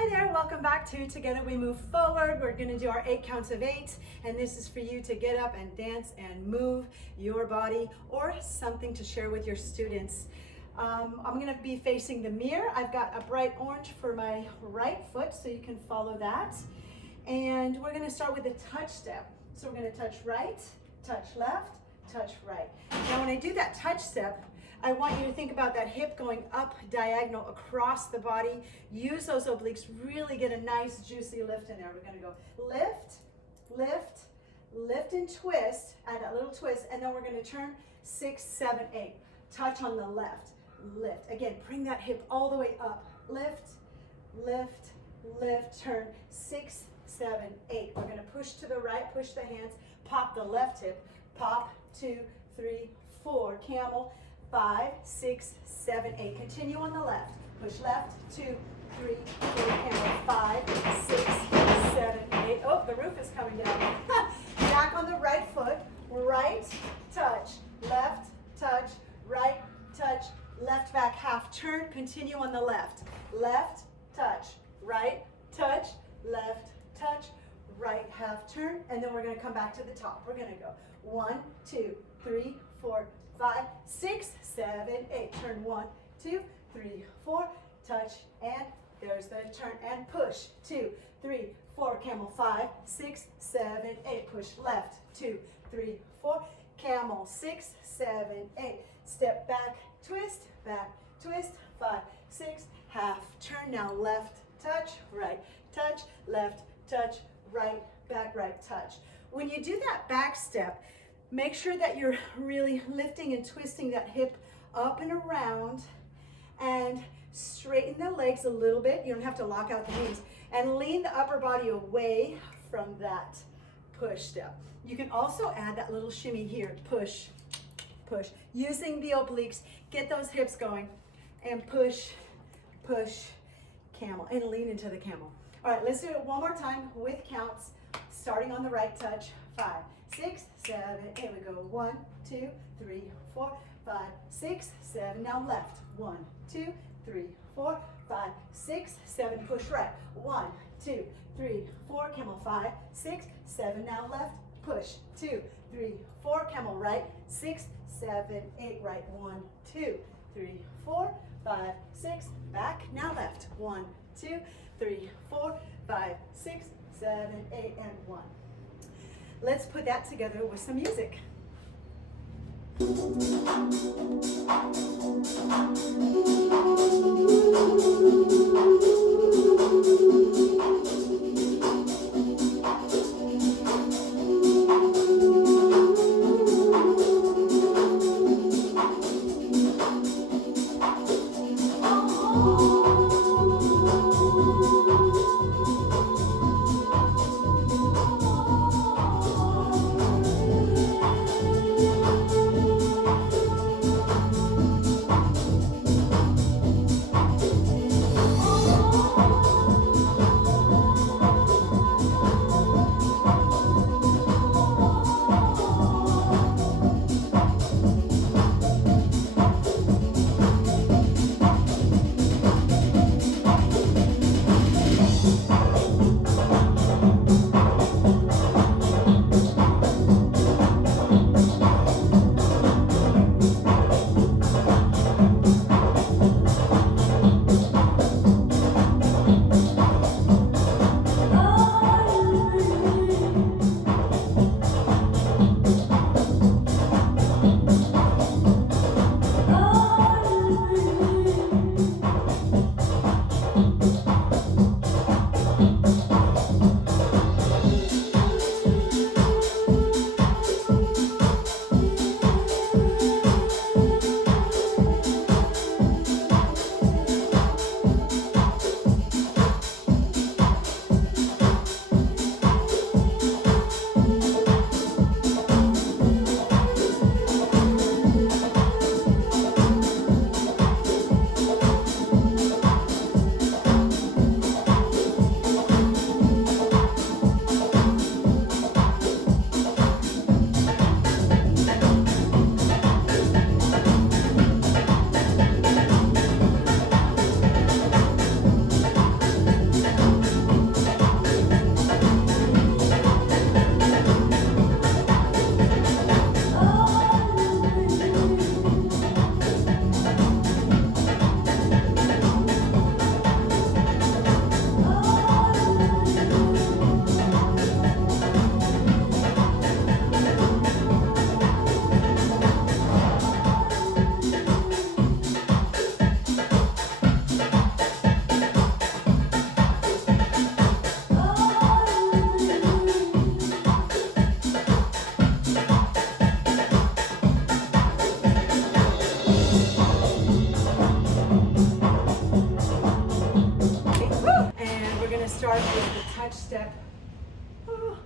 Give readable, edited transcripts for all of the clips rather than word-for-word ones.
Hi there, welcome back to Together We Move Forward. We're going to do our 8 counts of 8, and this is for you to get up and dance and move your body or something to share with your students. I'm going to be facing the mirror. I've got a bright orange for my right foot, so you can follow that. And we're going to start with a touch step. So we're going to touch right, touch left, touch right. Now when I do that touch step, I want you to think about that hip going up diagonal across the body. Use those obliques, really get a nice juicy lift in there. We're gonna go lift, lift, lift and twist, add that little twist, and then we're gonna turn 6, 7, 8. Touch on the left, lift. Again, bring that hip all the way up. Lift, lift, lift, turn 6, 7, 8. We're gonna push to the right, push the hands, pop the left hip, pop, 2, 3, 4, camel, 5, 6, 7, 8. Continue on the left. Push left, 2, 3, 4, camel, 5, 6, 7, 8. Oh, the roof is coming down. Back on the right foot. Right, touch, left, touch, right, touch, left back half turn. Continue on the left. Left, touch, right, touch, left, touch, right half turn. And then we're going to come back to the top. We're going to go 1, 2, 3, 4, 5, 6, 7, 8. Turn 1, 2, 3, 4. Touch and there's the turn and push. 2, 3, 4. Camel 5, 6, 7, 8. Push left. 2, 3, 4. Camel 6, 7, 8. Step back, twist, 5, 6. Half turn. Now left touch, right touch, left touch, right back, right touch. When you do that back step, make sure that you're really lifting and twisting that hip up and around, and straighten the legs a little bit. You don't have to lock out the knees, and lean the upper body away from that push step. You can also add that little shimmy here, push, push. Using the obliques, get those hips going, and push, push, camel, and lean into the camel. All right, let's do it one more time with counts, starting on the right touch. 5, 6, 7, 8. We go 1, 2, 3, 4, 5, 6, 7. Now left. 1, 2, 3, 4, 5, 6, 7. Push right. 1, 2, 3, 4. Camel 5, 6, 7. Now left. Push. 2, 3, 4. Camel right. 6, 7, 8. Right. 1, 2, 3, 4, 5, 6. Back. Now left. 1, 2, 3, 4, 5, 6, 7, 8, and 1. Let's put that together with some music. step. Oh,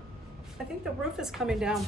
I think the roof is coming down.